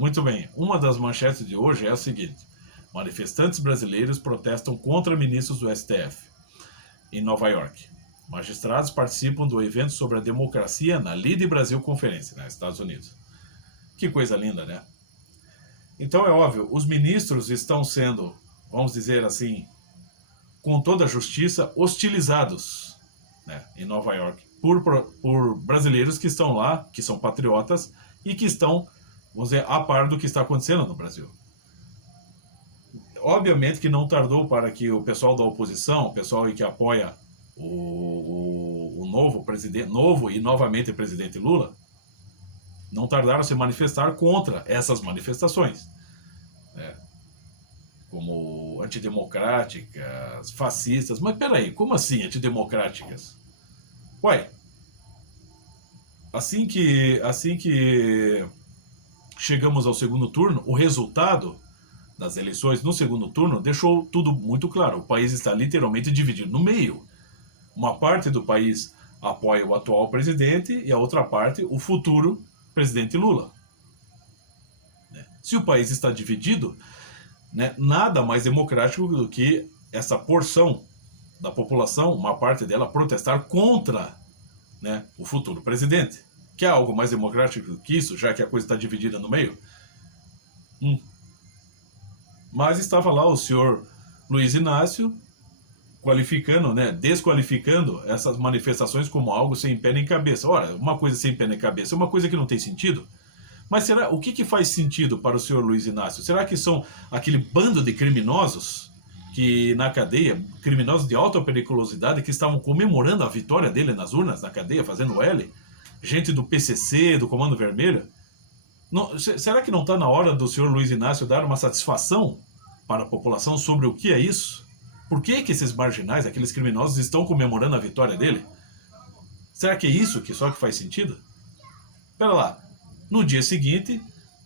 Muito bem. Uma das manchetes de hoje é a seguinte: manifestantes brasileiros protestam contra ministros do STF em Nova York. Magistrados participam do evento sobre a democracia na Lide Brasil Conferência, nos Estados Unidos. Que coisa linda, né? Então é óbvio, os ministros estão sendo, vamos dizer assim, com toda a justiça, hostilizados, né, em Nova York por brasileiros que estão lá, que são patriotas e que estão, vamos dizer, a par do que está acontecendo no Brasil. Obviamente que não tardou para que o pessoal da oposição, o pessoal que apoia o novo presidente, novo e novamente presidente Lula, não tardaram a se manifestar contra essas manifestações, né? Como antidemocráticas, fascistas. Mas peraí, como assim antidemocráticas? Ué, assim que chegamos ao segundo turno, o resultado das eleições no segundo turno deixou tudo muito claro. O país está literalmente dividido no meio. Uma parte do país apoia o atual presidente e a outra parte o futuro presidente Lula. Se o país está dividido, né, nada mais democrático do que essa porção da população, uma parte dela, protestar contra, né, o futuro presidente. Quer algo mais democrático que isso, já que a coisa está dividida no meio? Mas estava lá o senhor Luiz Inácio qualificando, né, desqualificando essas manifestações como algo sem pé nem cabeça. Ora, uma coisa sem pé nem cabeça é uma coisa que não tem sentido. Mas será, o que faz sentido para o senhor Luiz Inácio? Será que são aquele bando de criminosos que na cadeia, criminosos de alta periculosidade, que estavam comemorando a vitória dele nas urnas, na cadeia, fazendo L? Gente do PCC, do Comando Vermelho? Não, será que não está na hora do senhor Luiz Inácio dar uma satisfação para a população sobre o que é isso? Por que esses marginais, aqueles criminosos, estão comemorando a vitória dele? Será que é isso que só que faz sentido? Pera lá, no dia seguinte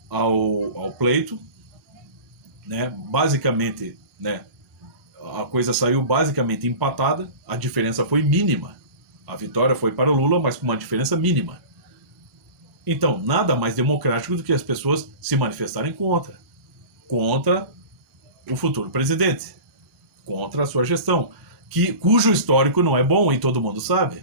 ao pleito, né, basicamente, né, a coisa saiu basicamente empatada, a diferença foi mínima. A vitória foi para o Lula, mas com uma diferença mínima. Então, nada mais democrático do que as pessoas se manifestarem contra o futuro presidente, contra a sua gestão, cujo histórico não é bom e todo mundo sabe.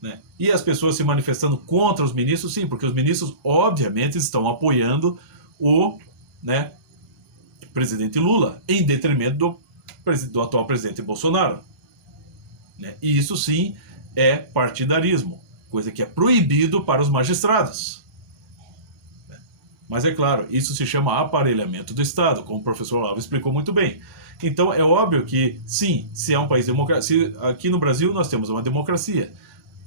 Né? E as pessoas se manifestando contra os ministros, sim, porque os ministros obviamente estão apoiando o, né, presidente Lula, em detrimento do atual presidente Bolsonaro. Né? E isso sim é partidarismo, coisa que é proibido para os magistrados. Mas é claro, isso se chama aparelhamento do Estado, como o professor Olavo explicou muito bem. Então é óbvio que, sim, se é um país democrático, aqui no Brasil nós temos uma democracia,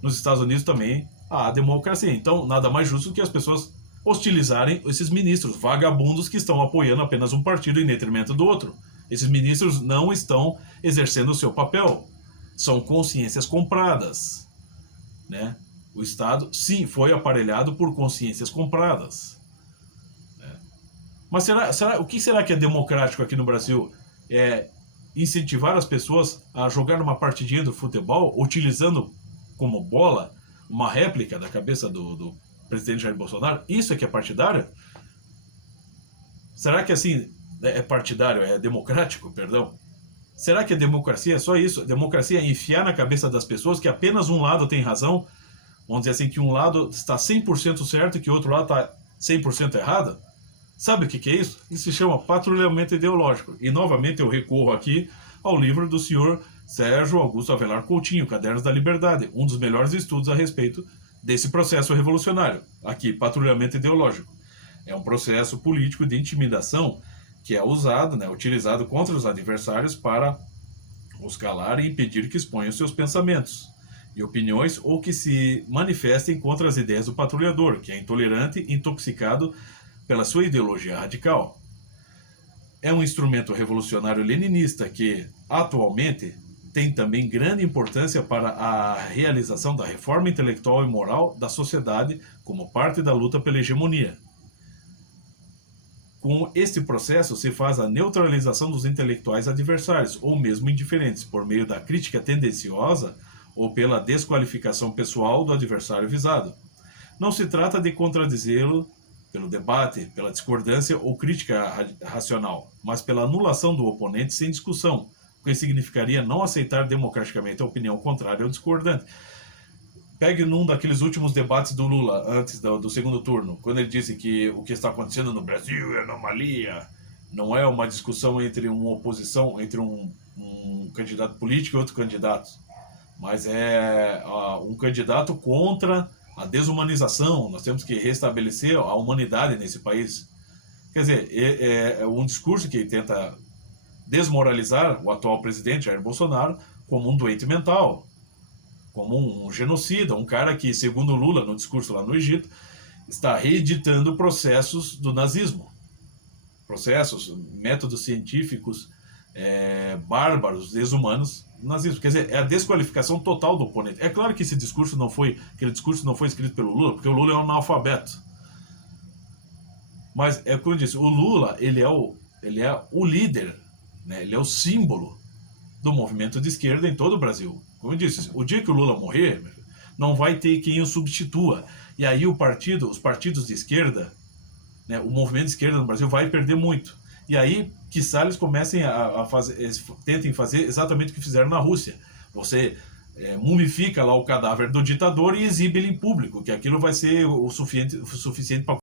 nos Estados Unidos também há democracia. Então nada mais justo que as pessoas hostilizarem esses ministros, vagabundos que estão apoiando apenas um partido em detrimento do outro. Esses ministros não estão exercendo o seu papel, são consciências compradas. Né? O Estado, sim, foi aparelhado por consciências compradas. Mas o que será que é democrático aqui no Brasil? É incentivar as pessoas a jogar uma partidinha do futebol, utilizando como bola uma réplica da cabeça do presidente Jair Bolsonaro? Isso é que é partidário? Será que assim é partidário, é democrático, perdão? Será que a democracia é só isso? A democracia é enfiar na cabeça das pessoas que apenas um lado tem razão? Vamos dizer assim, que um lado está 100% certo e que o outro lado está 100% errado? Sabe o que é isso? Isso se chama patrulhamento ideológico. E novamente eu recorro aqui ao livro do senhor Sérgio Augusto Avelar Coutinho, Cadernos da Liberdade, um dos melhores estudos a respeito desse processo revolucionário. Aqui, patrulhamento ideológico. É um processo político de intimidação que é usado, né, utilizado contra os adversários para os calar e impedir que exponham seus pensamentos e opiniões ou que se manifestem contra as ideias do patrulhador, que é intolerante e intoxicado pela sua ideologia radical. É um instrumento revolucionário leninista que, atualmente, tem também grande importância para a realização da reforma intelectual e moral da sociedade como parte da luta pela hegemonia. Com este processo se faz a neutralização dos intelectuais adversários, ou mesmo indiferentes, por meio da crítica tendenciosa ou pela desqualificação pessoal do adversário visado. Não se trata de contradizê-lo pelo debate, pela discordância ou crítica racional, mas pela anulação do oponente sem discussão, o que significaria não aceitar democraticamente a opinião contrária ou discordante. Pegue num daqueles últimos debates do Lula, antes do segundo turno, quando ele disse que o que está acontecendo no Brasil é anomalia, não é uma discussão entre uma oposição, entre um candidato político e outro candidato, mas é um candidato contra a desumanização. Nós temos que restabelecer a humanidade nesse país. Quer dizer, é um discurso que tenta desmoralizar o atual presidente Jair Bolsonaro como um doente mental, como um genocida, um cara que, segundo Lula, no discurso lá no Egito, está reeditando processos do nazismo. Processos, métodos científicos bárbaros, desumanos, do nazismo. Quer dizer, é a desqualificação total do oponente. É claro que aquele discurso não foi escrito pelo Lula, porque o Lula é um analfabeto. Mas, como eu disse, o Lula, ele é o líder, né? Ele é o símbolo do movimento de esquerda em todo o Brasil. Como eu disse, o dia que o Lula morrer, não vai ter quem o substitua. E aí os partidos de esquerda, né, o movimento de esquerda no Brasil vai perder muito. E aí, quiçá eles comecem tentem fazer exatamente o que fizeram na Rússia. Você mumifica lá o cadáver do ditador e exibe ele em público, que aquilo vai ser o suficiente para